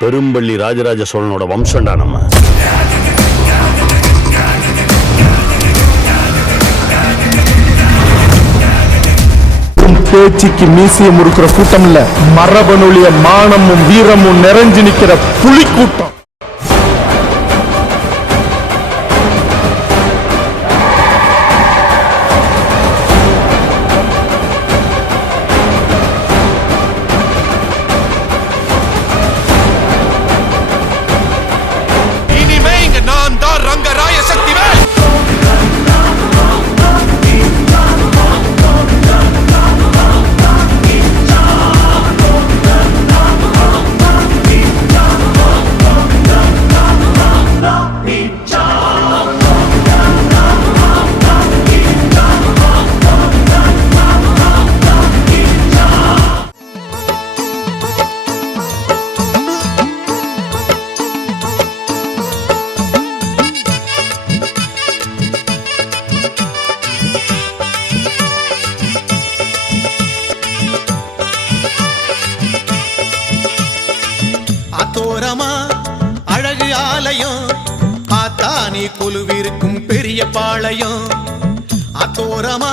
பெரும்பள்ளி ராஜராஜ சோழனோட வம்சம்டா நம்ம. பேச்சுக்கு மீசிய முறுக்கிற கூட்டம் இல்ல, மரபணுலிய மானமும் வீரமும் நிறைஞ்சு நிக்கிற புலி கூட்டம். அத்தோரமா அழகு ஆலயம், ஆத்தானி கொலுவிருக்கும் பெரிய பாளையம். அத்தோரமா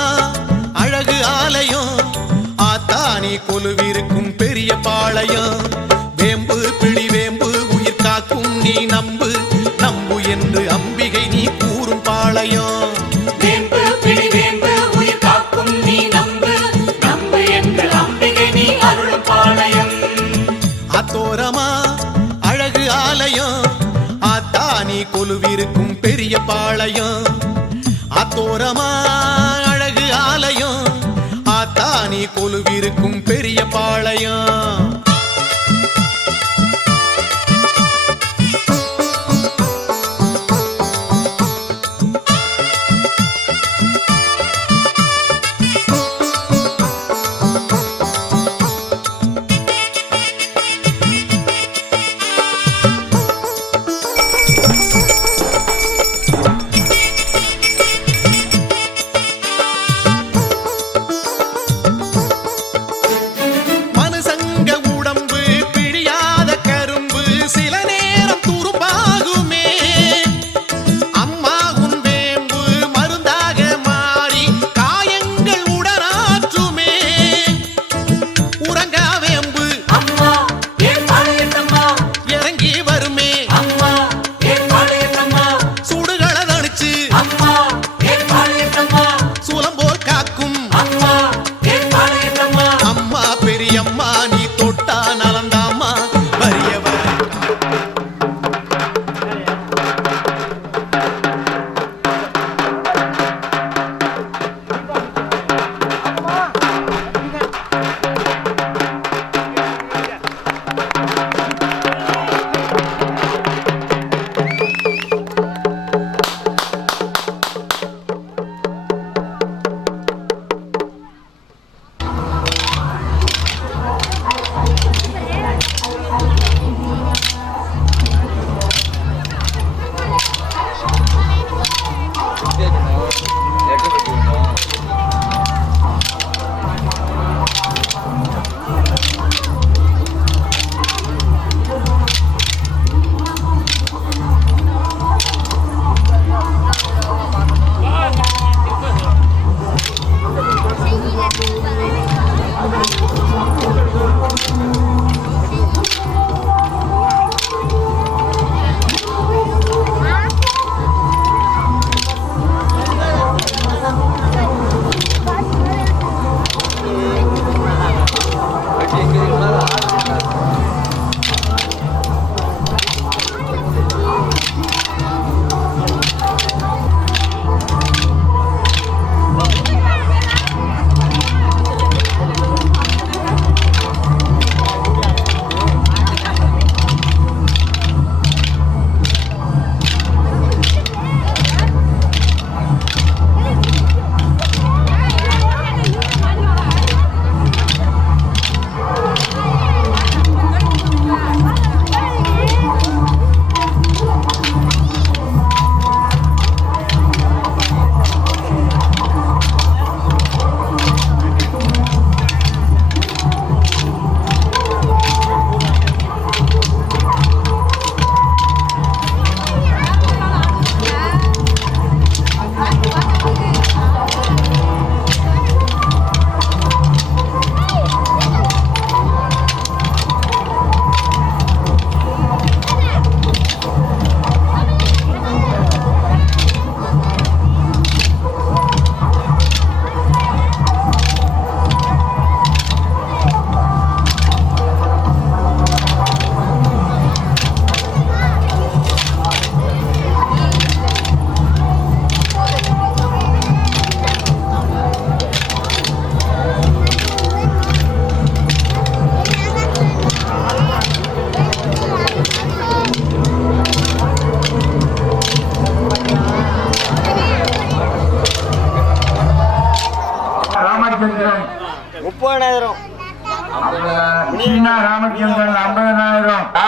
அழகு ஆலயம், ஆத்தானி கொலுவிருக்கும் பெரிய பாளையம். வேம்பு பிடி வேம்பு உயிர் காக்கும் நீ நம்பு, நம்பு என்று அம்பிகை நீ கூறும் பாளையம். வேம்பு பிடி வேம்பு உயிர் காக்கும் நீ நம்பு, நம்பு என்று அம்பிகை நீ அருளும் பாளையம். அத்தோரமா அழகு ஆலயம், ஆத்தானி கொலுவிருக்கும் பெரிய பாளையம். அத்தோரமா அழகு ஆலயம், ஆத்தானி கொலுவிருக்கும் பெரிய பாளையம். மனுசங்க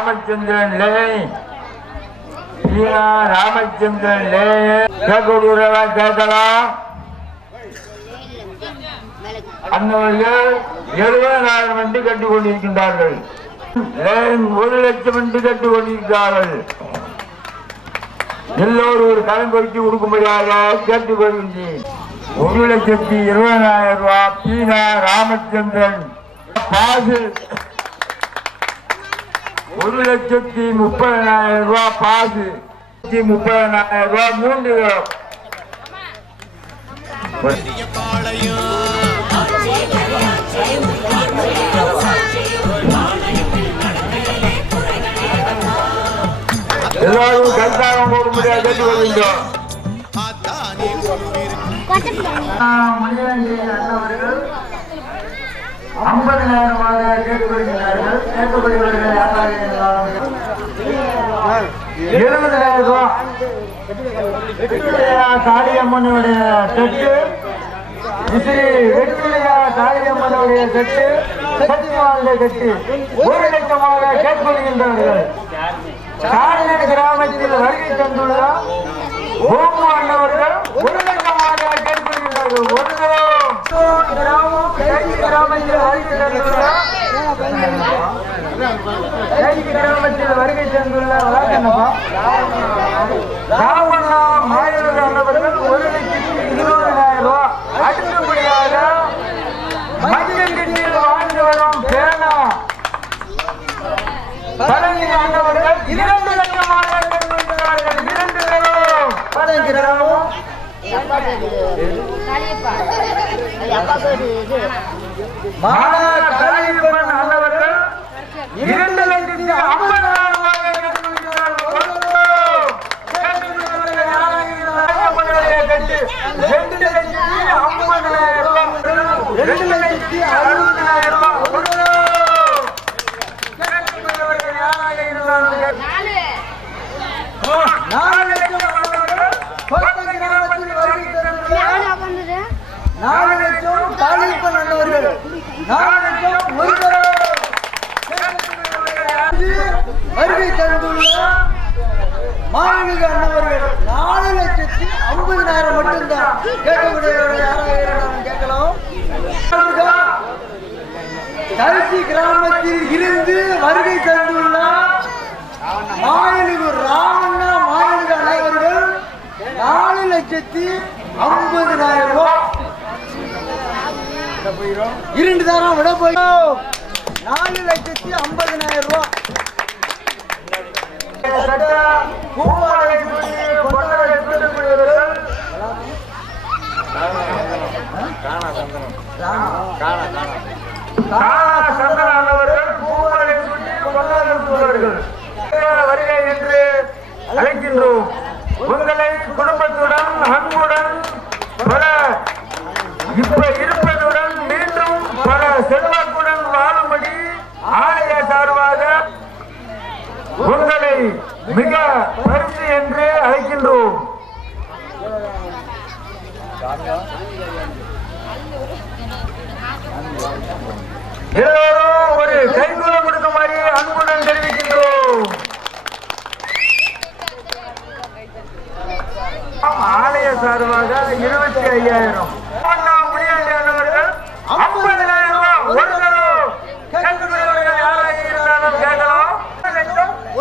ராமச்சந்திரன் லேன் சீனா ராமச்சந்திரன் லேன் கேட்கக்கூடியவர்களா கேட்கலாம். அன்னவர்கள் 70,000 வண்டி கட்டிக் கொண்டிருக்கின்றார்கள். லேன் 1 லட்சம் வண்டி கட்டிக் கொண்டிருக்கிறார்கள். எல்லோரும் ஒரு கடன் கொடுத்து கொடுக்கும்படியாக கேட்டுக்கொள்கின்றேன். 1,20,000 ரூபாய் சீனா ராமச்சந்திரன் பாசு. 1,30,000 ரூபாய் பாசு. 30,000 ரூபாய் 3 பெரிய பாளையம் எல்லாரும் கருத்தாக போட முடியாது கேட்டுக்கொள்கின்றோம். ஆத்தானி கொலுவிருக்கும் 50,000 கேட்டுக்கொள்கிறார்கள். கேட்கப்படுகிறவர்கள் யாராக இருந்தாலும் 70,000 ரூபாய் காளியம்மனுடைய செட்டு. வெற்றிலையா காளியம்மனுடைய செட்டு சத்தியவானுடைய செட்டு 1 லட்சமாக கேட்கொள்கின்றவர்கள். காரிநாடு கிராமத்தில் வருகை தந்துள்ள ஓமு அண்ணவர்கள் 1 லட்சமாக கேட்கொள்கின்றார்கள். கிராமத்தில் வருகை தந்துள்ள ராமண்ணா மாயவர் அண்ணவர்கள் 1,20,000 ரூபாய். அடுத்தபடியாக மஞ்சள் வாழ்ந்து வரும் பேனா பழனி ஆண்டவர்கள் 2 லட்சமாக கேட்கின்றார்கள். 2 லட்சம் பழங்கிறோம். மாநகர காளியப்பன் ஆண்டவர்கள் 2,50,000 வருகை தந்துள்ள மாநில அண்ணவர்கள் 4,50,000 மட்டும்தான். கேட்கக்கூடியவர்கள் யாராக இருந்தாலும் கேட்கலாம். தரிசி கிராமத்தில் இருந்து வருகை தந்துள்ள மாநில ராமண்ணா மாநில அண்ணவர்கள் 4,50,000 ரூபாய். 2 தாரம் விட போயிடும். 4,50,000 ரூபாய். வருகை என்று அழைக்கின்றோம். உங்களை குடும்பத்துடன் அன்புடன் பல இப்ப இருப்பதுடன் மீண்டும் பல செல்வாக்குடன் வாழும்படி ஆலய சார்பாக உங்களை மிக பரிசு என்று அழைக்கின்றோம். எல்லோரும் ஒரு கைகூலம் கொடுக்குமாறு அன்புடன் தெரிவிக்கின்றோம். ஆலய சார்பாக 25,000 முடியாதவர்கள் 50,000 ரூபாய். ஒரு தரம் கேட்கக்கூடியவர்கள் யாராக இருந்தாலும் கேட்கலாம்.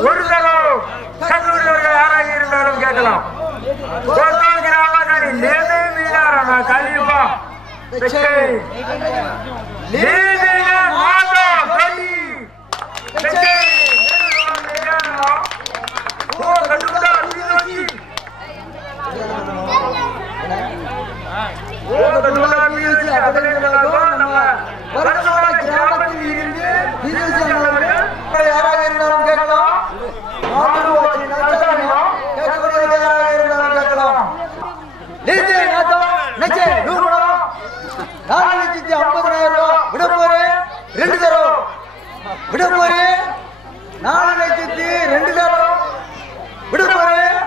ஒரு தரம் கேட்கக்கூடியவர்கள் யாராக இருந்தாலும் கேட்கலாம். கிராமத்தில் நேதே மீனாரான கலியுகா கிராமத்தில் இருந்து யாராக இருந்தாலும் கேட்கலாம். கேட்கலாம். 4,50,000 ரூபாய் விட போறேன். 2 தரம் விட போறேன். 4,02,000 விட போறேன்.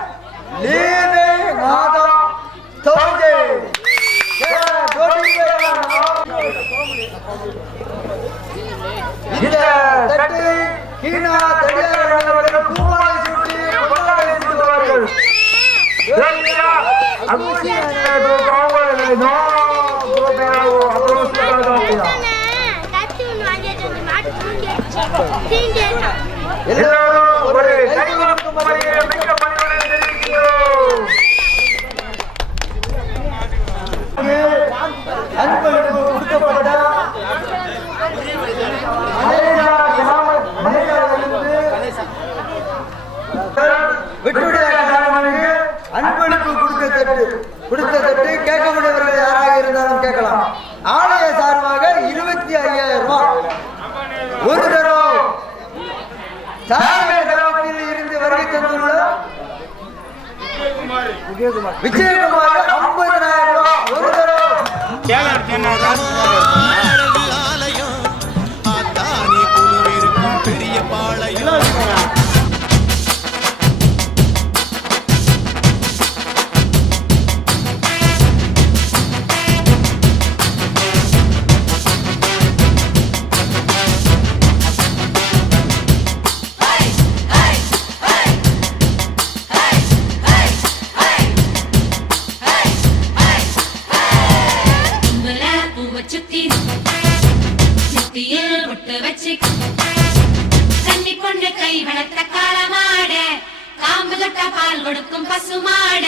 லேதே நாதம் தோஜே இந்த தட்டு கீழா தடியார எல்லோரும் ஒரு கை கொடுக்கும்படி மிக்க பணிவுடன் தெரிவிக்கிறோம். அன்பளிப்பு கொடுக்கப்பட்ட அன்பளிப்பு கொடுத்த தட்டு கேட்க முடியவர்கள் யாராக இருந்தாலும் கேட்கலாம். ஆலய சார்பாக 25,000 ரூபாய் ஒரு தரம். சாமியில் இருந்து வருகை தந்துள்ள விஜயகுமார் 50,000 ரூபாய் ஒரு தரம். அழகு ஆலயம் ஆத்தானே குழுவிருக்கும் பெரிய பாளையம். பால் கொடுக்கும் பசுமாட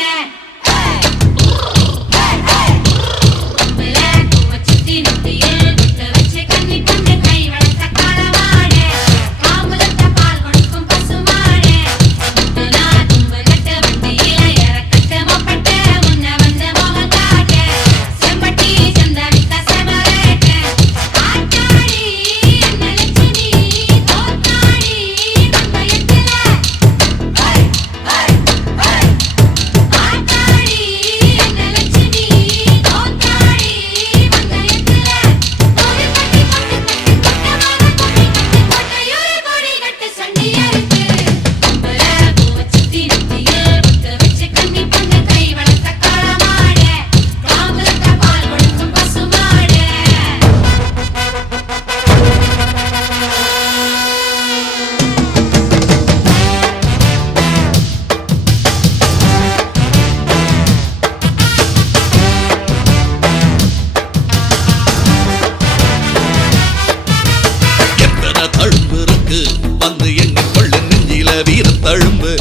வந்து எண்ணிக்கொள்ள நெஞ்சில வீர தழும்பு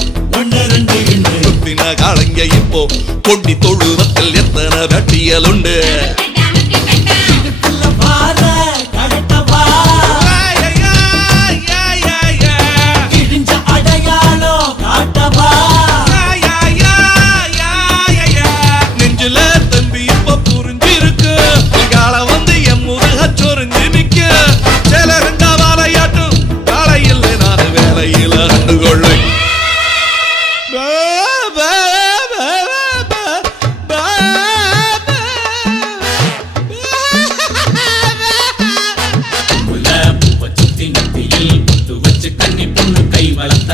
காலங்க இப்போ கொண்டி தொழுவத்தில் எத்தனை வெட்டியல் உண்டு. நெஞ்சில தம்பி இப்ப புரிஞ்சிருக்கு கால வந்து என் முருக சொரிஞ்சு நிக்க சில ரெண்டா வாழையாட்டும் காலையில் நான் வேலையில கண்டு கொள்ளை.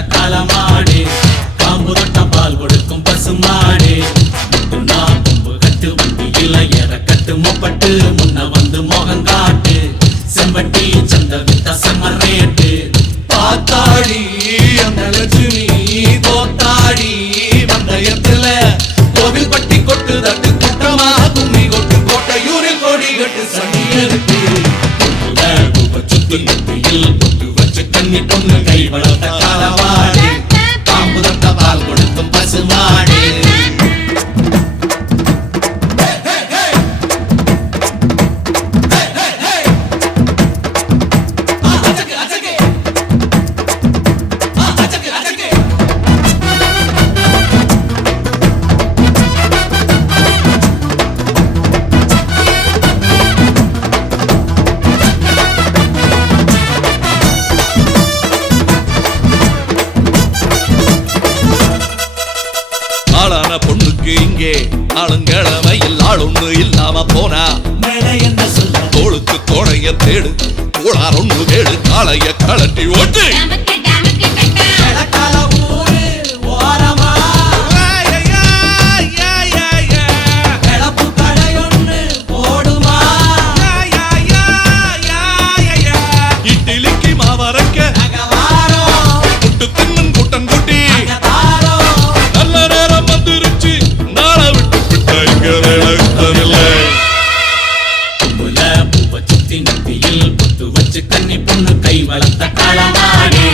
காலமாடு காம்பு தொட்ட பால் கொடுக்கும் பசுமாடு கொம்பு கட்டு வண்டியில எறக்கட்டு முப்பட்டு முன்ன வந்து மோகம் காட்டு செம்பட்டி சந்த வித்த செம்மரேட்டு பாத்தாடி அந்த லட்சுமி தோத்தாடி வந்தயத்துல கோவில் பட்டி கொட்டு தட்டு குற்றமா கும்மி கொட்டு கோட்டையூரில் கொடி கட்டு சனி எடுத்து சுத்தி நெத்தியில் பொட்டு வச்சு கண்ணி பொண்ணு கை வளர்த்த காலமாடு காம்பு தொட்ட பால் கொடுக்கும் பசுமாடு. ஆளான பொண்ணுக்கு இங்கே ஆளுங்கிழமையில் ஆளொன்னு இல்லாம போனா என்ன சொல்ல தோளுக்கு தோழைய தேடு கோளார் ஒண்ணு வேடு காளைய கலட்டி ஓட்டு. இட்லிக்கு மாவரைக்க புட்டு தின்னும் கூட்டம் கூட்டி நல்ல நேரம் வந்துருச்சு நாளை விட்டு விட்டா இங்க வேலை. பூவை சுத்தி நெத்தியில் பொட்டு வச்சு கண்ணி பொண்ணு கை வளர்த்த காலமாடு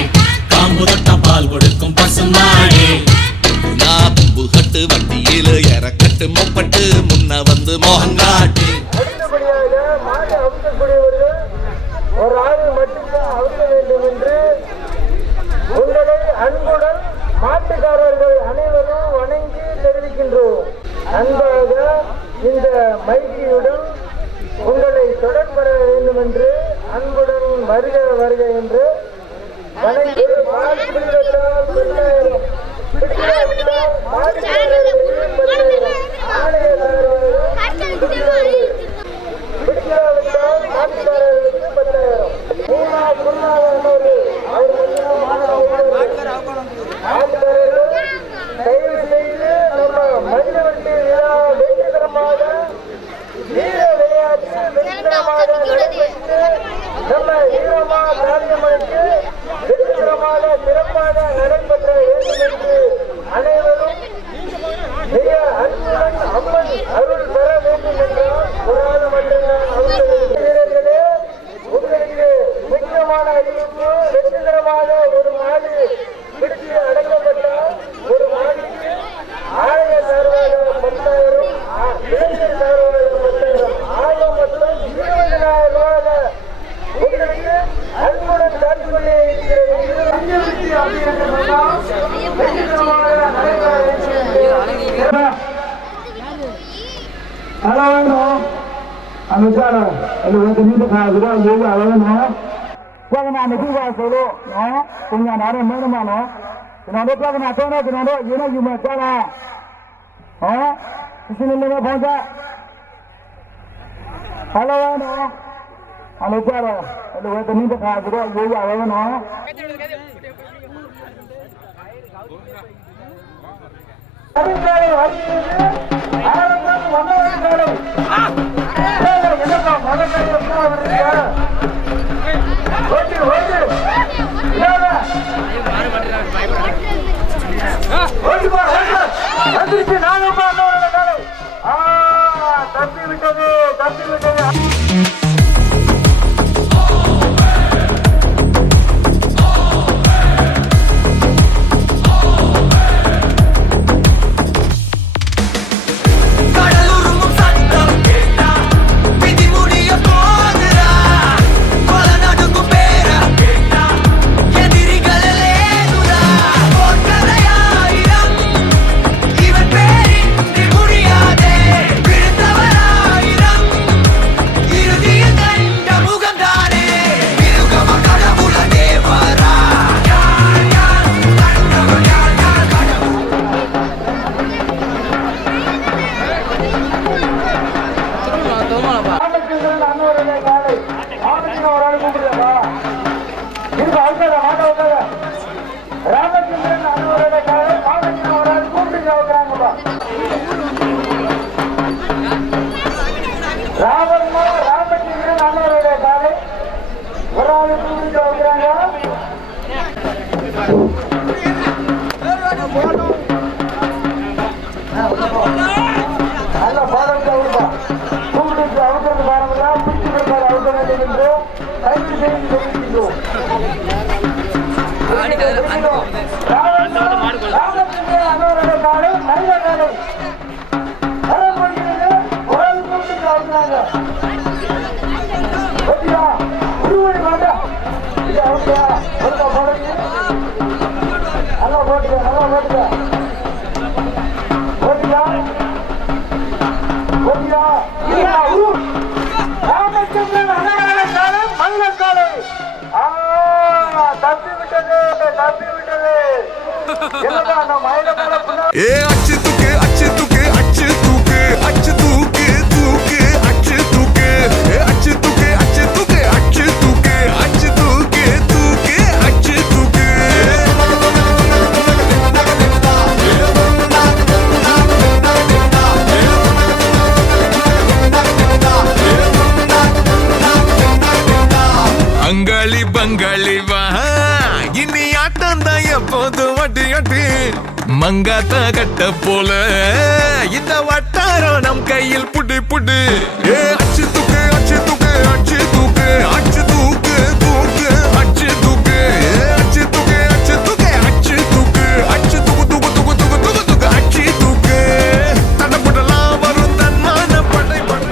சிறப்பாக நடைபெற்ற வேண்டும் என்று அனைவரும் மிக அன்புடன் அம்மன் அருள் பெற வேண்டும் என்றால் புராண மண்டல வீரர்களே, உங்களுக்கு முக்கியமான அறிவிப்பு. வெற்றிகரமாக ஒரு மாடு பிடித்து அடக்கப்பட்டால் ஒரு மாடிக்கு ஆலய சார்பாக 10,000, இளைஞர் சார்பாக 10,000, ஆயிரம் மற்றும் 20,000 ரூபாய் உங்களுக்கு அன்புடன் காட்டிக்கொண்டே இருக்கிறது. இது அஞ்சலிக்கு அப்படி என்று சொன்னால் வெற்றிகரமாக நடைபெற வேண்டும். அளவணும் அந்த சார் அது வந்து நீண்ட காலத்தில் ஏழு அளவணும் நான் நிதிவா சொல்லும் கொஞ்சம் நேரம் மேலுமானோ என்னோட போக நான் தோணோ ஏன்னா சாரா இல்லைங்க போங்க அளவணும் அந்த சார் அது வந்து நீண்ட காலத்தில் ஏழு அளவணும் தப்பி விட்டது. கடலுருமும் சத்தம் கேட்டா விதி முடிய போகுதா, கொல நடுங்கும் பேரா கேட்டா எதிரிகளேதுடா, போர்க்கதையாயிரம் இவன் பேரின்றி முடியாதே, விழுந்தவராயிரம் இறுதியில் கண்ட முகம்தானே, மிருகமா கடவுள தேவரா, யார் யார் கண்டவன் யார் யார் கடவுள். ராமச்சந்திரன் அண்ணவருடைய காலை ராமச்சந்திரன் ஒரு ஆள் கூப்பிடுறா இருக்கு அவுக்காத மாட்ட உட்காத. ராமச்சந்திரன் அண்ணவருடைய காலை ராமச்சந்திரன் ஒரு ஆள் கூப்பிட்டு வைக்கிறாங்கப்பா. ராமச்சந்திரன் அண்ணவருடைய காலை ஒரு ஆள் கூப்பிட்டு வைக்கிறாங்க. நல்ல பாதத்தை அவுப்பா கூப்பிட்டு அவுக்கிறது பாருங்களா, பிடிச்சு கொடுப்பாரு அவுக்க வேண்டும் என்று கைது செய்து தெரிவிக்கின்றோம். ராமச்சந்திரன் அண்ணவருடைய காலை நல்ல காலை வரப்போகிறது. ஒரு ஆள் கூப்பிட்டு அவுக்கிறாங்க. ஓகேயா உருவடி மாட்டா இது அவுக்கியா ஒருக்கா போடுங்க. நல்லா போட்டுக்க ஓகேயா ராமச்சந்திரன் அண்ணவருடைய காலை மல்ல காலை. தப்பி விட்டது. என்னதான் அந்த மயில மேல ஏ அச்சு தூக்கு அச்சு தூக்கு அச்சு தூக்கு அச்சு தூக்கு தூக்கு அச்சு தூக்கு ஏ அச்சு தூக்கு அச்சு தூக்கு அச்சு தூக்கு அச்சு தூக்கு தூக்கு அச்சு தூக்கு அங்காளி பங்காளி வா இனி ஆட்டம் தான் எப்போது வட்டி அட்டி மங்காத்த கட்ட போல இந்த வட்டாரம் நம் கையில் புடி புடி ஏ அச்சு தூக்கு அச்சு தூக்கு அச்சு தூக்கு அச்சு தூக்கு தூக்கு அச்சு தூக்கு ஏ அச்சு தூக்கு அச்சு தூக்கு அச்சு தூக்கு அச்சு தூக்கு தூக்கு தூக்கு தூக்கு தூக்கு தூக்கு அச்சு தூக்கு தடப்படலாம் வரும் தன்மான படை படை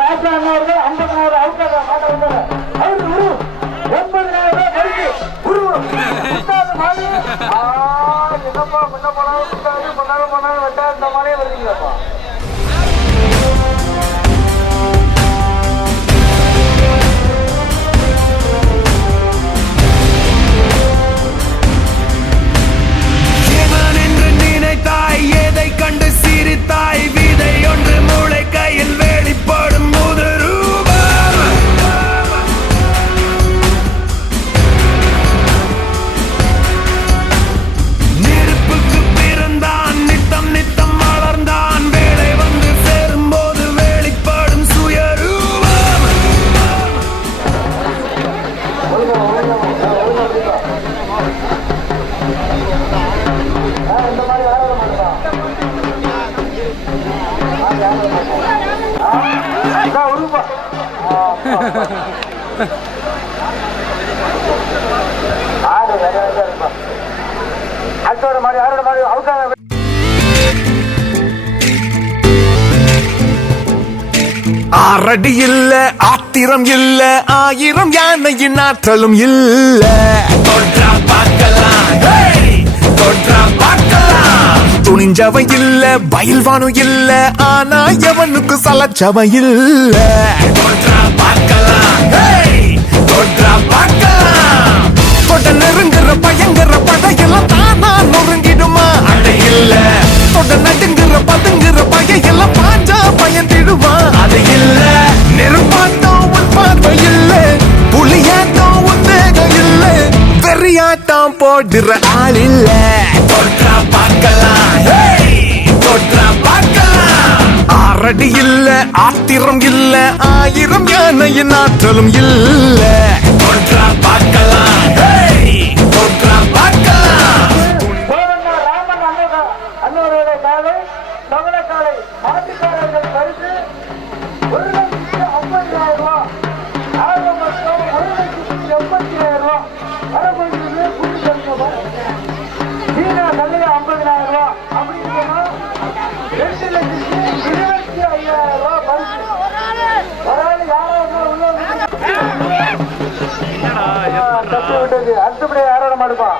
ராஜா அண்ணாவது 50,000 அவுக்காத மாட்ட வந்தாங்க. அவரு குரு 80,000 குரு மாடு என்னப்பா முன்ன போனாலும் வெட்டா இந்த மாலையே வருவீங்களாப்பா. நினைத்தாய் எதை கண்டு சிரித்தாய், விதை ஒன்று மூளை கையில் வெளிப்படும் முதுரூபம். நெருப்புக்கு பிறந்த ஆடு நிறைய இருப்பான் அடுத்தோட மாதிரி யாரோட மாதிரி அவுட்டாக ஆறடி இல்ல ஆத்திரம் இல்ல ஆயிரம் யானையின் ஆற்றலும் இல்ல தொற்றா பார்க்கலாம் தொற்றா பார்க்கலாம் துணிஞ்சவ இல்ல பயில்வானும் இல்ல ஆனா எவனுக்கு சலச்சவ இல்ல தொற்றா பார்க்கலாம் தொற்றா பார்க்கலாம் தொட்ட நெருங்குற பயங்கர படையெல்லாம் தானா நொறுங்கிடுமா அட இல்ல தொட்ட நடுங்குற பதுங்குற பகையெல்லாம் பாஞ்சா பயந்திடுவா அது இல்ல நெருப்பாட்டம் உன் பார்வை இல்ல புலியாட்டம் உன் தேகம் இல்ல வெறியாட்டம் போடுற ஆள் இல்ல தொற்றா பார்க்கலாம் தொற்றா பார்க்கலாம் ஆறடி இல்ல ஆத்திரம் இல்ல ஆயிரம் யானையின் ஆற்றலும் இல்ல தொற்றா பார்க்கலாம் தொற்றா பார்க்கலாம் ராமன் அண்ணவருடைய காலை தமிழ காலை மாட்டுக்காரர்கள் பரிசு 1,50,000 ரூபாய் ஆக மொத்தம் 1,80,000 ரூபாய் வரப்போகிறது கூட்டுத்தொகை சீனா கல்லையா 50,000 ரூபாய் அப்படி இருக்கணும் 2,25,000 ரூபாய் பரிசு வராது யாரும் உள்ள தப்பு விட்டது அடுத்தபடி யாரோட மாடுப்பா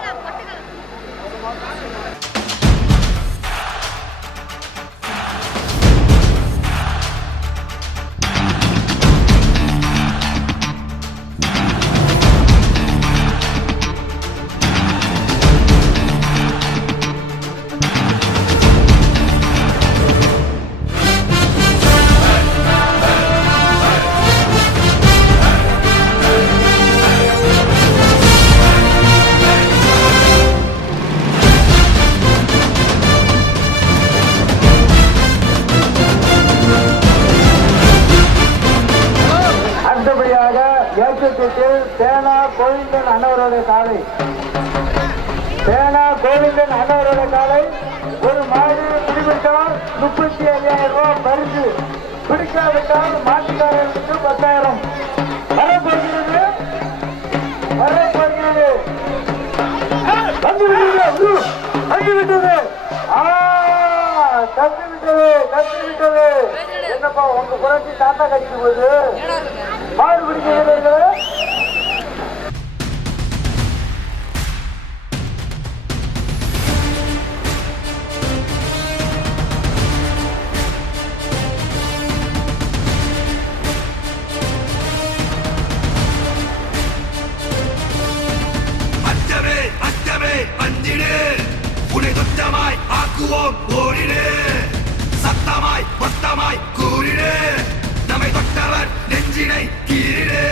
சேனா கோவிந்தன் அண்ணவருடைய காலை சேனா கோவிந்தன் அண்ணவருடைய காலை ஒரு மாடு பிடிவிட்டால் 35,000 ரூபாய் பரிசு பிடிக்காவிட்டால் மாட்டுக்காரர்களுக்கு 10,000 வரப்போகிறது வரப்போகிறது வந்துவிட்டது கத்திவிட்டது என்னப்பா உங்க குறைச்சி தாத்தா கட்டிட்டு போகுது மாடு பிடிக்கிறது அஞ்சிடு உனை துச்சமாய் ஆக்குவோம் ஓடிடு சத்தமாய் மொத்தமாய் கூறிடு நம்மை தொட்டவர் நெஞ்சினை கீறிடு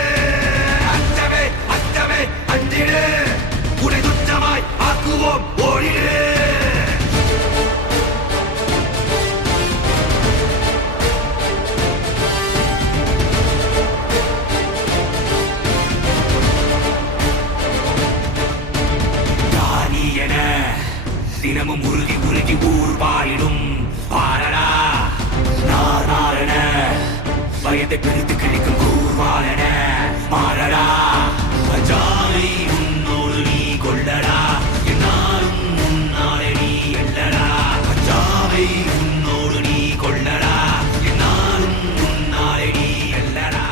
அச்சமே அச்சமே அஞ்சிடு உனை துச்சமாய் ஆக்குவோம் ஓடிடு தினமும் உருகி உருகி ஊர் பாயிடும் பாரடா நாரண பயத்தை பிரித்து கிழிக்கும் கூர்வாளன மாறடா அஞ்சாலை உன்னோடு நீ கொள்ளடா என்னாலும் முன்னாலே நீ எல்லடா அஞ்சாலை உன்னோடு நீ கொள்ளடா என்னாலும் முன்னாலே நீ எல்லடா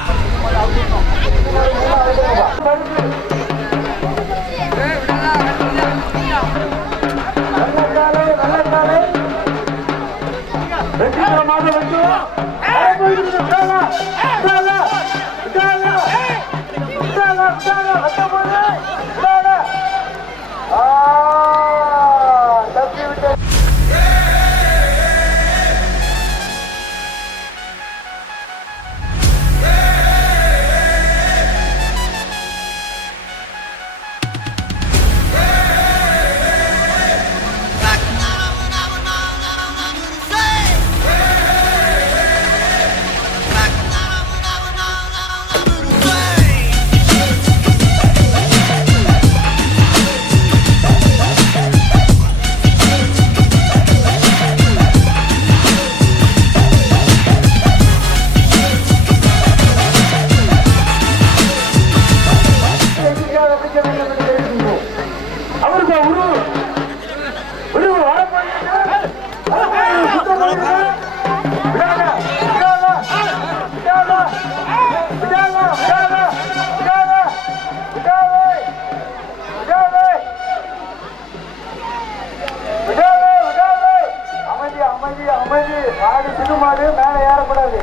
அமைதி அமைதி மாடு சிறுமாடு மேலே ஏறக்கூடாது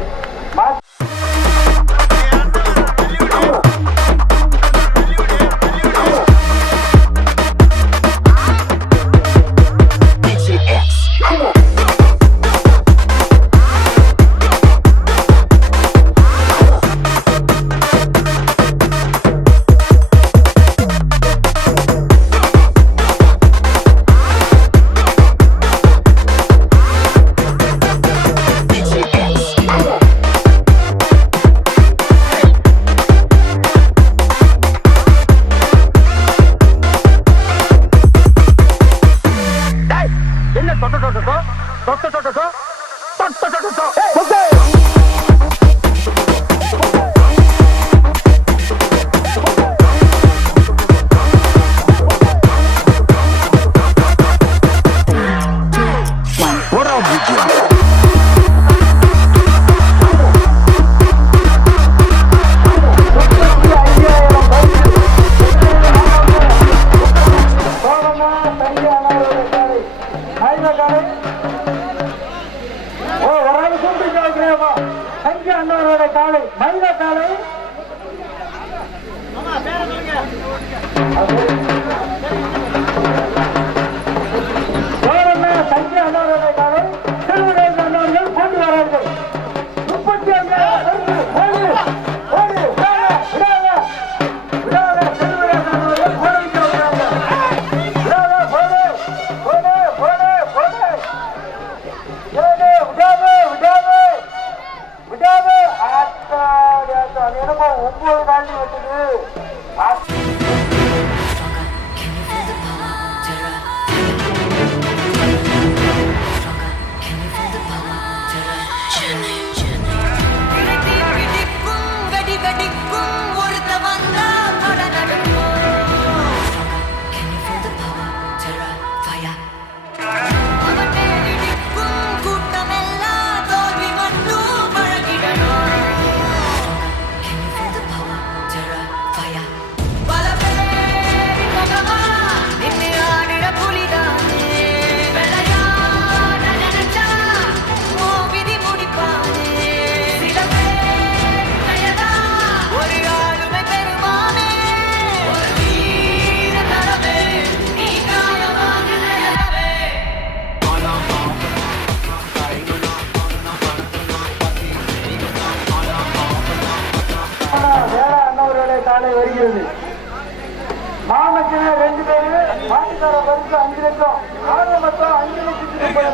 மாமச்சன 2 பேரு மாட்டுக்கார பரிசு 5 லட்சம் ஆறு மொத்தம் 5 லட்சத்துக்கு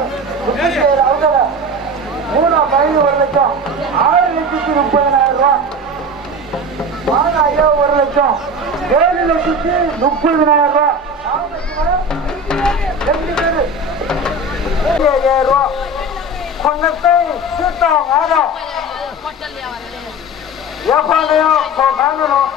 அவங்க 3 பையன் 1 லட்சம் 6,30,000 ரூபாய் மாடு ஐயா 1 லட்சம் 7,30,000 ரூபாய் 2 பேரு 7,000 ரூபாய் கொண்டத்தை சீத்தம் ஆடம் வியாபாரம் வாங்கணும்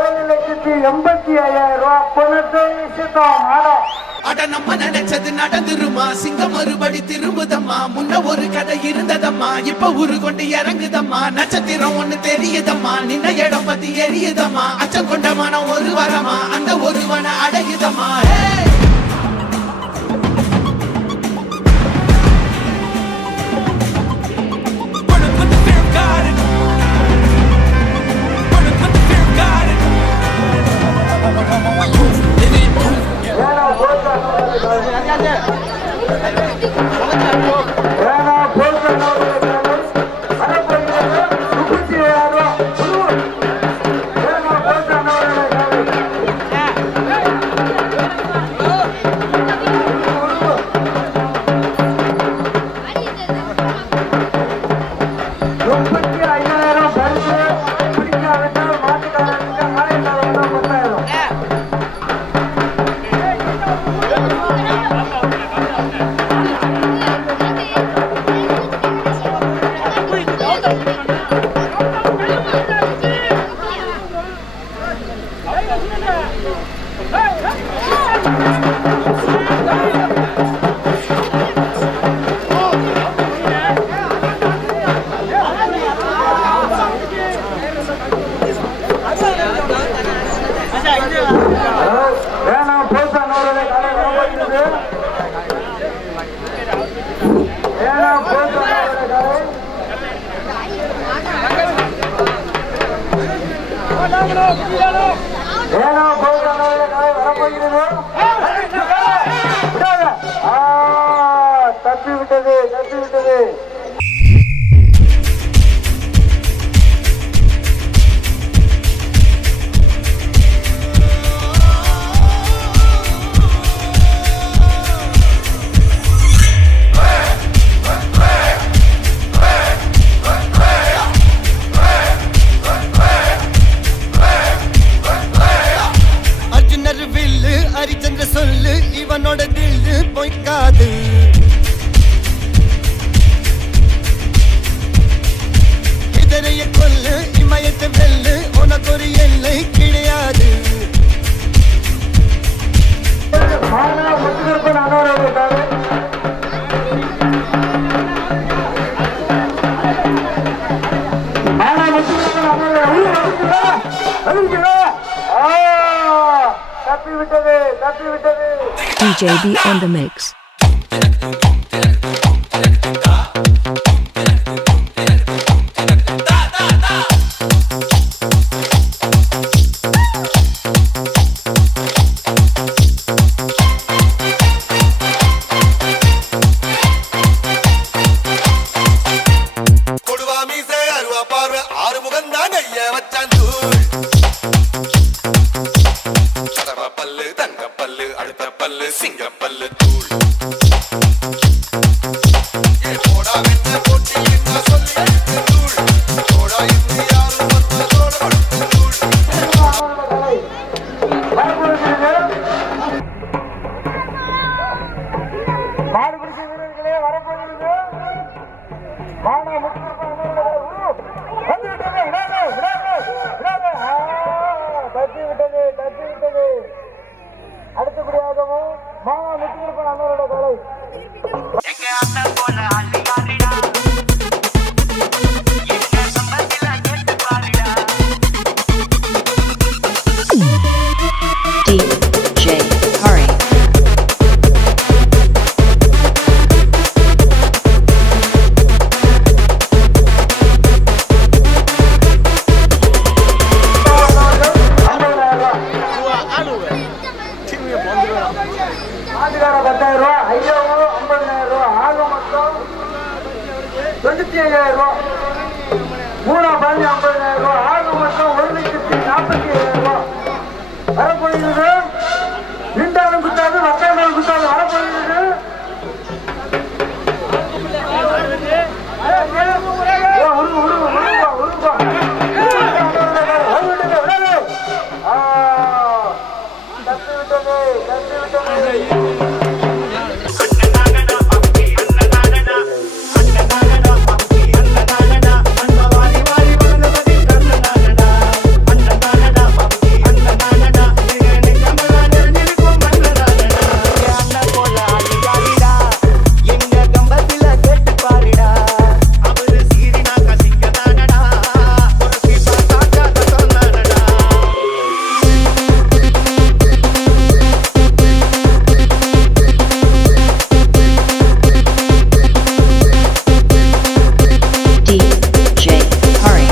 7,85,000 ரூபாய் பணத்தை சீத்தம் ஆடம் அட நம்ம நினைச்சது நடந்துருமா சிங்கம் மறுபடி திரும்புதம்மா முன்ன ஒரு கதை இருந்ததம்மா இப்ப ஊரு கொண்டு இறங்குதம்மா நட்சத்திரம் ஒண்ணு தெரியுதம்மா நின்ன இடம் பத்தி எரியுதம்மா அச்சம் கொண்ட மனம் ஒரு வரமா அந்த ஒருவன அடையுதம்மா ஏனோ போகிறானே வரப்போகிறது. விடாத. தப்பி விட்டது, தப்பி விட்டது. அர்ஜுனர் வில்லு ஹரிச்சந்திர சொல்லு இவனோட தில்லு பொய்க்காது. இதனைய கொல்லு இமயத்தை வெல்லு உனக்கு ஒரு எல்லை கிடையாது. தப்பி விட்டது, தப்பி விட்டது. DJ B on the mix. கொடுவா மீசை அருவா பார்வை ஆறு முகந்தான் ஐய வச்சான் தூள். சதவ பல்லு தங்க பல்லு அடுத்த பல்லு சிங்க பல்லு தூள். ஏ போடா வெட்ட போட்டி என்ன சொல்லி தூள். போடா இன்று யாரும் வந்ததோட கொடுத்த தூள். மாடு பிடிச்ச வீரர்களே வரப்போகிறது. மானா தப்பி விட்டது, தப்பி விட்டது. அடுத்தபடியாகவும் மானா முத்துகிருப்பன் அண்ணனோட கலை. DJ Hurry. ஆதிகார 10,000 ரூபா, ஐயாவும் 50,000 ரூபா, ஆக மொத்தம் 95,000 ரூபா. மூணா பாதி 50,000 ரூபா, ஆக மொத்தம் 1,40,000 ரூபா. வரப்போகிறது. நின்றாலும் குத்தாது, வட்டாலும் குத்தாது. வரப்போகிறது. தப்பி விட்டது, தப்பி விட்டது. DJ Hurry.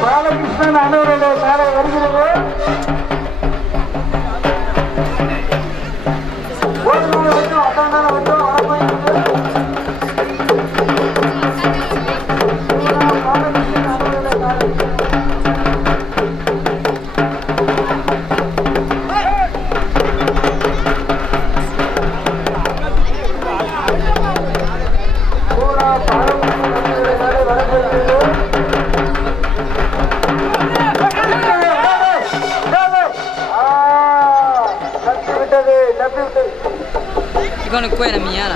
பாலகிருஷ்ணன் அண்ணவருடைய காலை வருகிறது. ஒரு நாள் வரைக்கும் அத்தாண்டான வரைக்கும் வரப்போகிறது. பாலகிருஷ்ணன் அண்ணவருடைய காலை. You're gonna quit a mañana.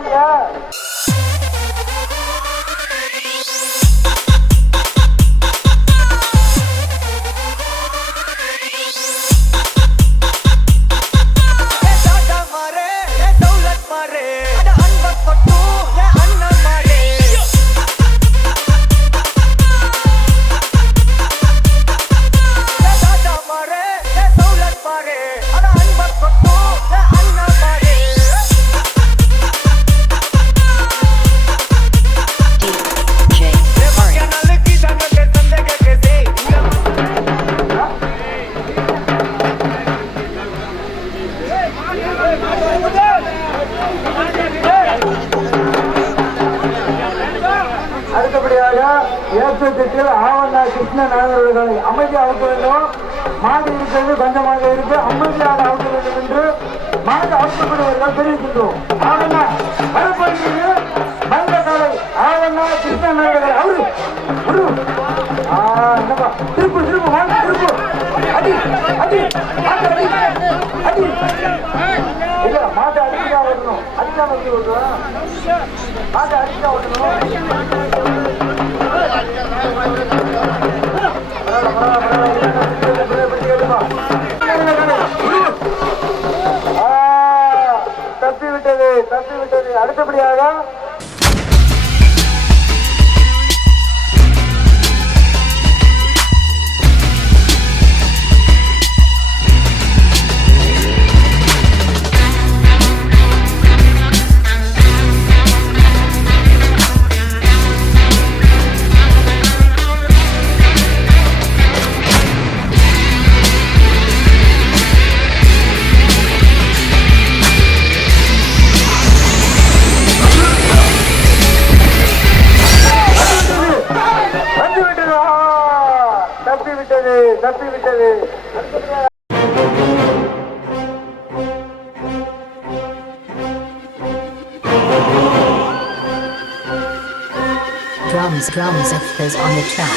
பாருங்க. DJ Hari. அடுத்தபடியாக ஏற்றத்தில் ஆவண்ணா கிருஷ்ணன் அவர்களை அமைதி அவுக்க வேண்டும். மாடு இருக்கிறது கொஞ்சமாக இருக்கு, அமைதியாக அவுக்க வேண்டும் என்று மாடு அவுக்கப்படுவர்கள் தெரிவிக்கின்றோம். ஆவண்ணா வரப்படுகிறது மந்த காலை ஆவண்ணா கிருஷ்ணன் அவர்கள் அவரு என்னப்பா திருப்பு திருப்பு வாங்க திருப்பு அடி அடி அடி அடி இல்ல மாட்டை அடிக்கா வரணும், அடிக்காம எப்படி ஓட்டுவோம்? மாட்டை அடிக்கா ஓட்டணும். தப்பிவிட்டது தப்பிவிட்டது. அடுத்தபடியாக தப்பிவிட்டது தப்பிவிட்டது. Drums F on the track.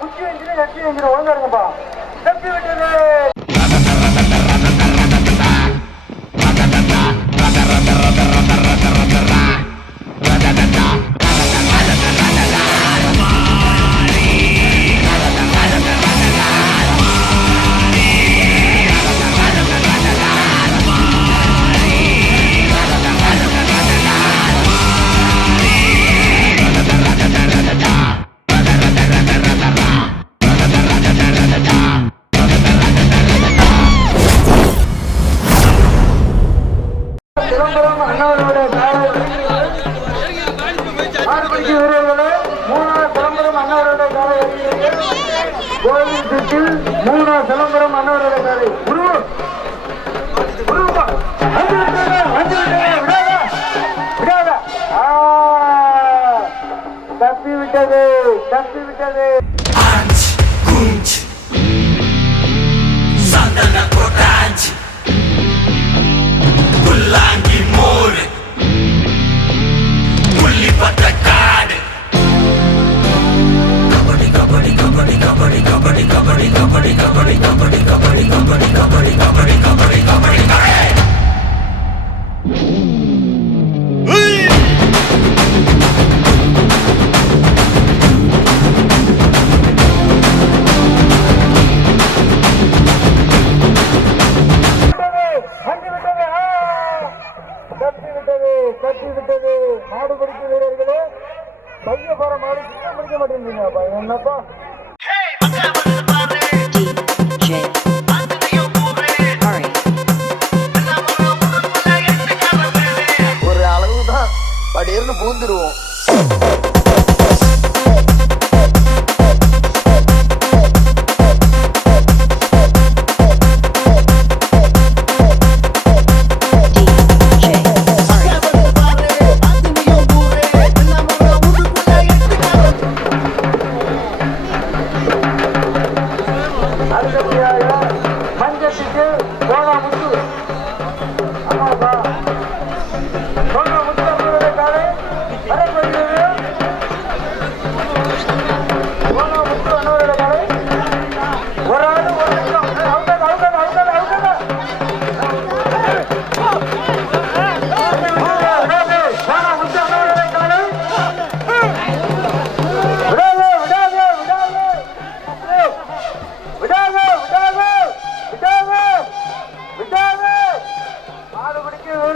குச்சி எஞ்சினு நெச்சி எஞ்சினு ஒழுங்கா இருங்கப்பா. தப்பிவிட்டது. சிதம்பரம் அண்ணாவர்களுடைய மாடுபிடிக்கும் வீரர்களே, 3 சிதம்பரம் அண்ணாவர்களுடைய காலை கோவில் சுற்றில் 3 சிதம்பரம் அண்ணாவர்களுடைய காலை தப்பிவிட்டது தப்பிவிட்டது. தப்பிவிட்டது. மாடு பிடிக்கும் வீரர்களே, பைய போற மாடு சுத்தம் பிடிக்க மாட்டேங்கிறீங்க என்னப்பா. DJ Hari. ஒரு அளவுதான் படியர்னு பூந்துருவோம்.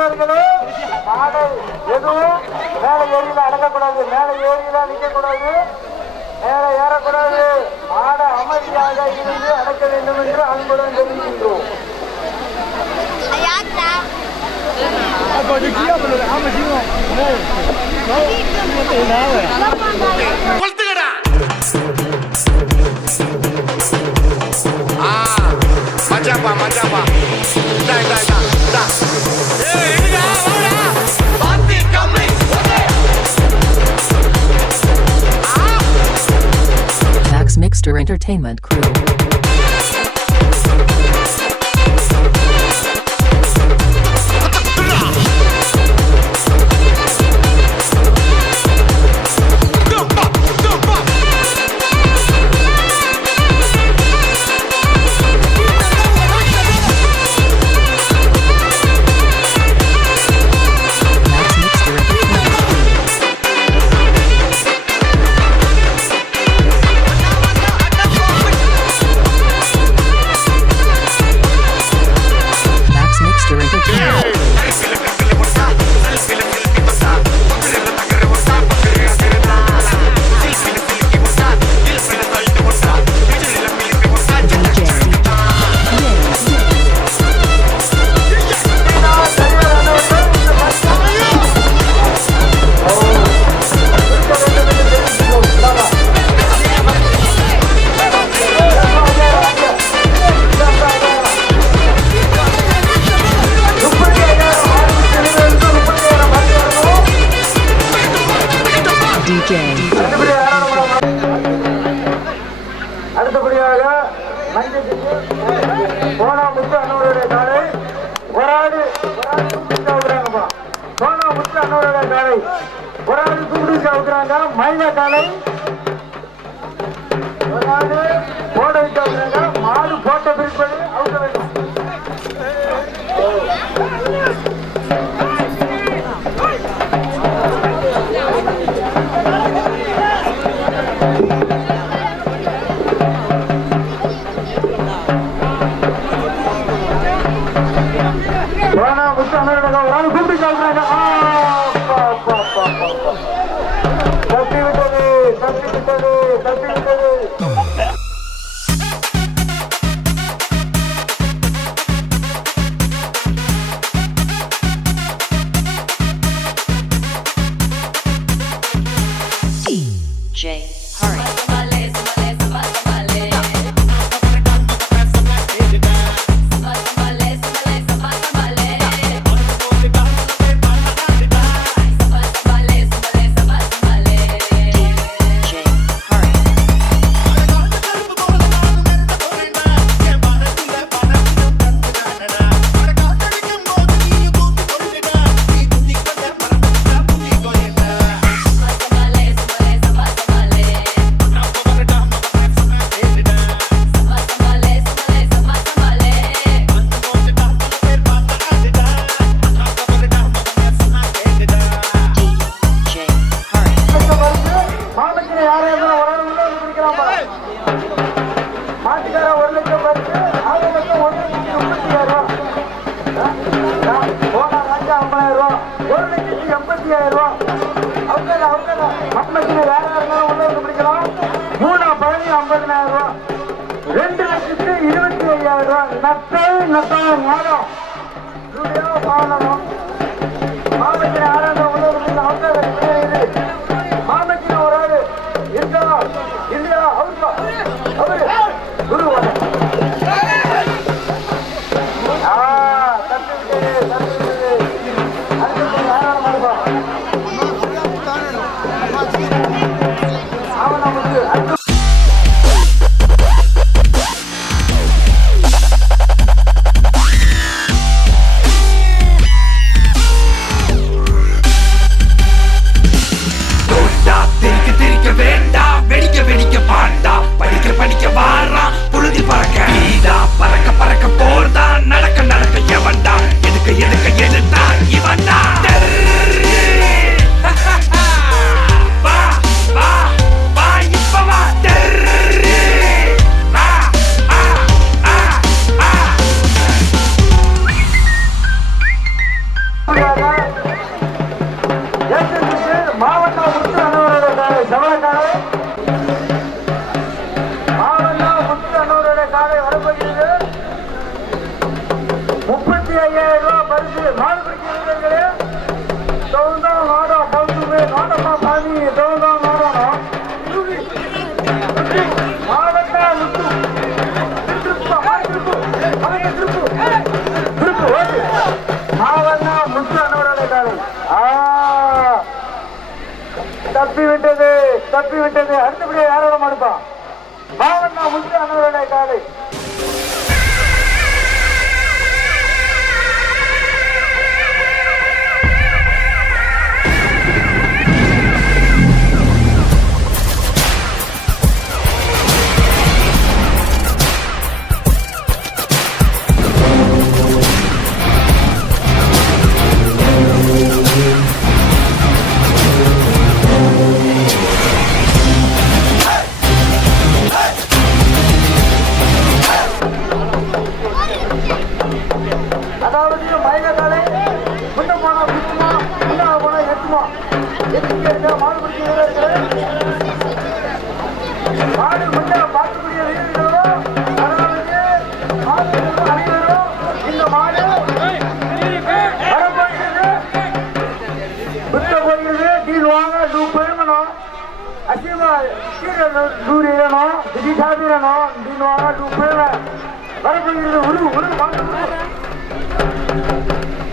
வீரர்களே மாடை எதுவும் மேல ஏரியில அடக்கக்கூடாது, மேல ஏரியில நிக்க கூடாது, மேல ஏறக்கூடாது. மாடை அமைதியாக இருந்து அடக்க வேண்டும் என்று அன்புடன் தெரிவிக்கின்றோம். Max Mixter Entertainment Crew. அடுத்தபடியாக மஞ்சத்துக்கு சோனாமுத்து அண்ணவருடைய காலை ஒரு ஆடு அவுக்குறாங்கப்பா. சோனாமுத்து அண்ணவருடைய காலை ஒரு ஆடு கும்பிட்டு அவுக்குறாங்க. மைனா காலை ஒரு ஆடு போட வச்சு அவுக்குறாங்க. மாடு போட்ட பிற்பாடு அவுக்க வேண்டும். முத்து அண்ணவருடைய காலை தப்பி விட்டது அடுத்தபடியாக யாரோட மாடுப்பான் பாவண்ணா முத்து அண்ணவருடைய காலை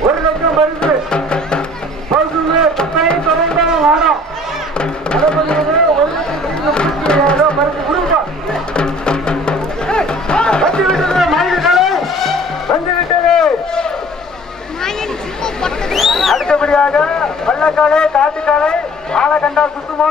ஒரு லட்சம் பரிசு வாரம் அடுத்தபடியாக வெள்ளக்காலை காட்டுக்காலை ஆளை கண்டா சுத்துமா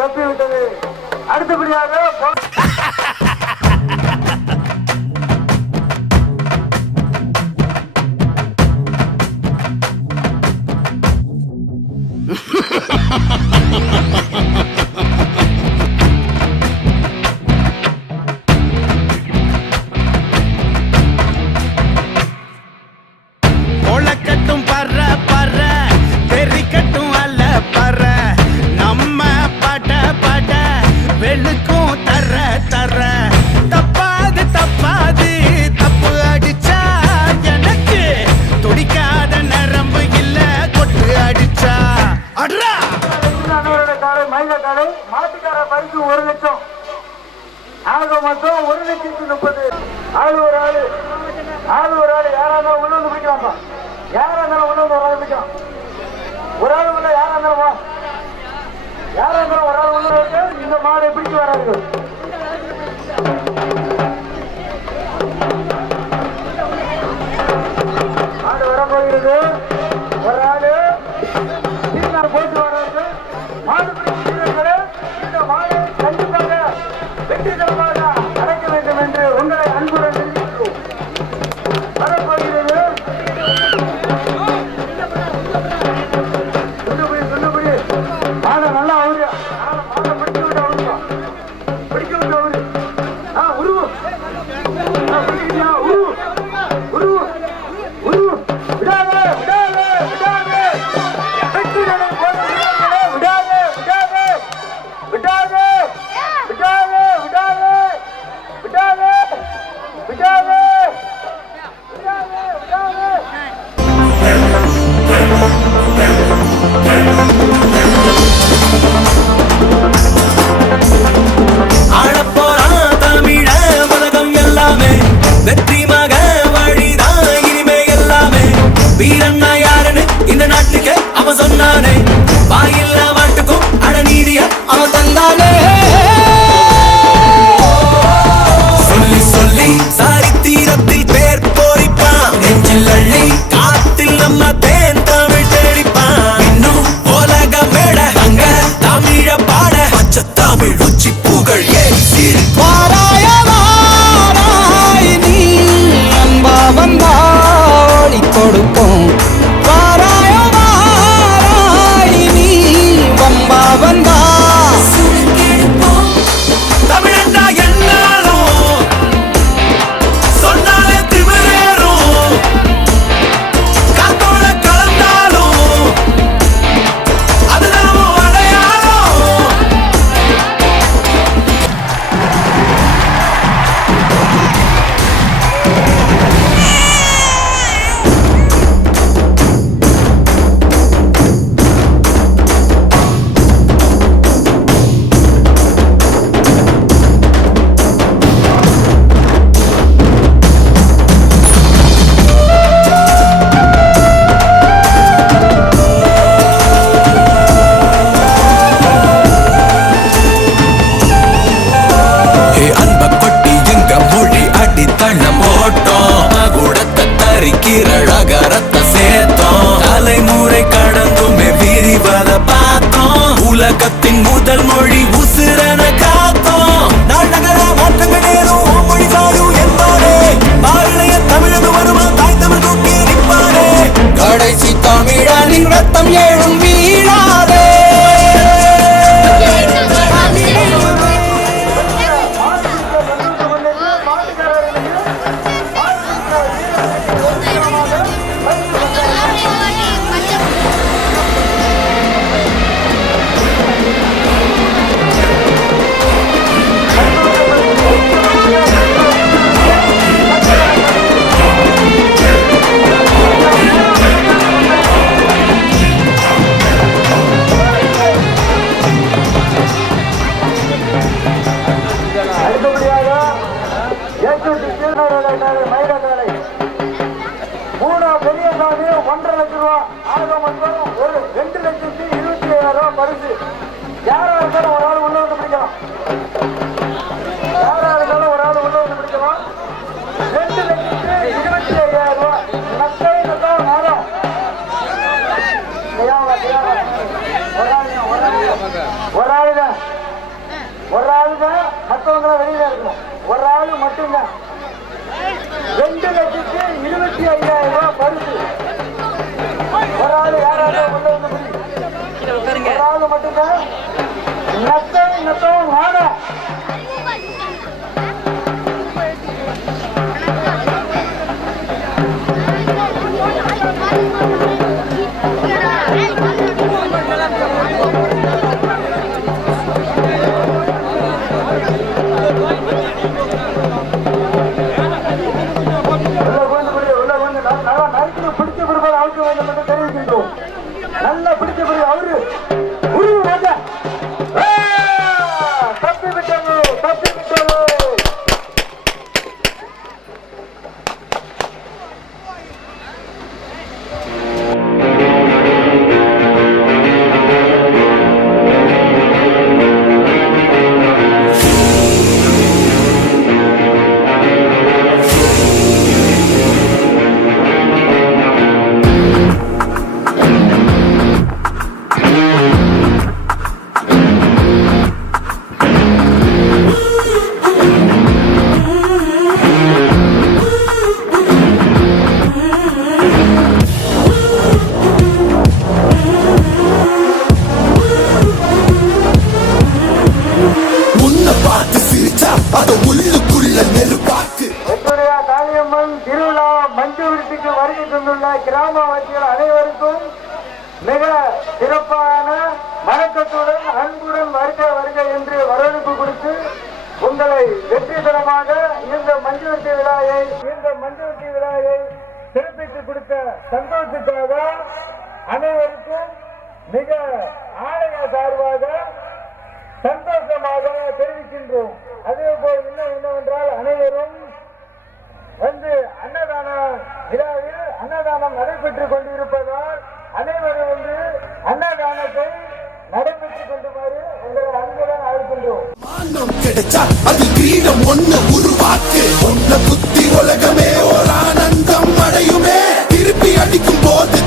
தப்பி விட்டது அடுத்தபடியாக ஒளக்கட்டும் பற பற தெரிக்கட்டும் அல்ல பற நம்ம பட பட வெளுக்கும் தர தர தப்பாது தப்பாது தப்பு அடிச்சா எனக்கு துடிக்காத நரம்பு இல்ல கொட்டு அடிச்சா அட்ரா காலை மயில காலை மாட்டுக்கார பரிசு 1 லட்சம் ஆக மொத்தம் 1,30,000 ஆளு ஒரு ஆளு யாரா இருந்தாலும் உள்ள வந்து பிடிக்கலாம்ப்பா யாரா இருந்தாலும் உள்ள வந்து ஒரு ஆள் பிடிக்கலாம் ஒரு ஆள் உள்ள யாரா இருந்தாலும் ஒரு ஆள் உள்ள இருக்கு இந்த மாடை பிடிச்சு வராது மாடு வர போகிறது ஒரு ஆளு போட்டு வர்றது மாடு பிடிக்கிறீர்களே இந்த மாடை கண்டிப்பாக வெற்றிகரமாக அடைக்க வேண்டும் என்று உங்களை விடாதே விடாதே விடாதே. ஆளப்போறான் தமிழ உலகம் எல்லாமே வெற்றி மக வழிதான் இனிமே எல்லாமே. வீரண்ணா யாருன்னு இந்த நாட்டுக்கு அவன் சொன்னானே, வாயில்லா மாட்டுக்கும் அட நீதிய அவன் தந்தானே. சொல்லி சொல்லி சரித்திரத்தில் பேர் போரிப்பான், நெஞ்சில் அள்ளி காத்தில் நம்ம தேன் தமிழ் தேடிப்பான். இன்னும் உலக மேட அங்க தமிழ பாட பச்சை தமிழ் உச்சி பூகள் ஏறி சீர் வாராய வாராய் நீ அன்பா வந்தா ஒளி கொடுக்கும். வாராய வாராய் நீ வம்பா வந்தா தமிழண்டா என்னாலும் சொன்னாலே திமிரேறும். காத்தோட கலந்தாலும் அதுதான் அடையாளம். அன்ப கொட்டி எங்க மொழி அடி தள்ள போட்டோம், கூடத்தை தரிக்கிற அகரத்தை சேர்த்தோம். தலைமுறை கடந்துமே விரிவத பார்த்தோம், உலகத்தின் முதல் மொழி உசிரன காத்தோம். நாடகர மாற்றங்கள் நேரும் மொழி சாயும் என்பாரே, பாரணைய தமிழது வருமா தாய் தமிழ் தூக்கி நிற்பாரே. கடைசி தமிழனின் ரத்தம் ஏழும் வீழாதே. அடுத்தபடியாக மயிலக்காலை மூணா பெரியசாமி 1.5 லட்சம் ரூபா, ஆக மொத்தம் ஒரு 2,25,000 ரூபாய் பரிசு. யாரா இருந்தாலும் ஒரு ஆள் உள்ள வந்து பிடிக்கலாம், யாரா இருந்தாலும் ஒரு ஆள் உள்ள வந்து பிடிக்கலாம். 2,25,000 ரூபாய் நக்கை நக்கம் நேரம். ஒரு ஆளுதான் மற்றவங்க வெளியில இருக்கணும், ஒரு ஆளு மட்டும்தான். 2,25,000 ரூபாய் பரிசு. ஒரு ஆளு யாராவது உள்ள வந்து பிடி, ஒரு ஆளு மட்டும்தான். நத்தம் நத்தம் நாடா பிடிச்ச பிறகு அவுக்க வேண்டும் என்று தெரிவிக்கின்றோம். நல்லா பிடிச்ச பிறகு அவரு உருவு ராஜா தப்பி விட்டது தப்பி விட்டது. கிராமவாசிகள் அனைவருக்கும் மிக சிறப்பான வணக்கத்துடன் அன்புடன் வருக வருக என்று வரவேற்பு கொடுத்து உங்களை வெற்றிகரமாக இந்த மஞ்சள் விழா விழாவை இந்த மஞ்சவட்டி விழாவை சிறப்பித்து கொடுத்த சந்தோஷத்துக்காக அனைவருக்கும் மிக ஆலய சார்பாக சந்தோஷமாக தெரிவிக்கின்றோம். அதே போல் இன்னும் என்னவென்றால் அனைவரும் வந்து அன்னதான விழாவில் அன்னதானம் நடைபெற்றுக் கொண்டிருப்பதால் அனைவரும் வந்து அன்னதானத்தை நடைபெற்றுக் கொண்டுமாறு உங்களை அன்புடன் அழைக்கின்றோம். மானம் கிடைச்சா அது கிரீடம் ஒண்ணு உருவாக்கு ஒன்ன புத்தி உலகமே ஒரு ஆனந்தம் அடையுமே திருப்பி அடிக்கும் போது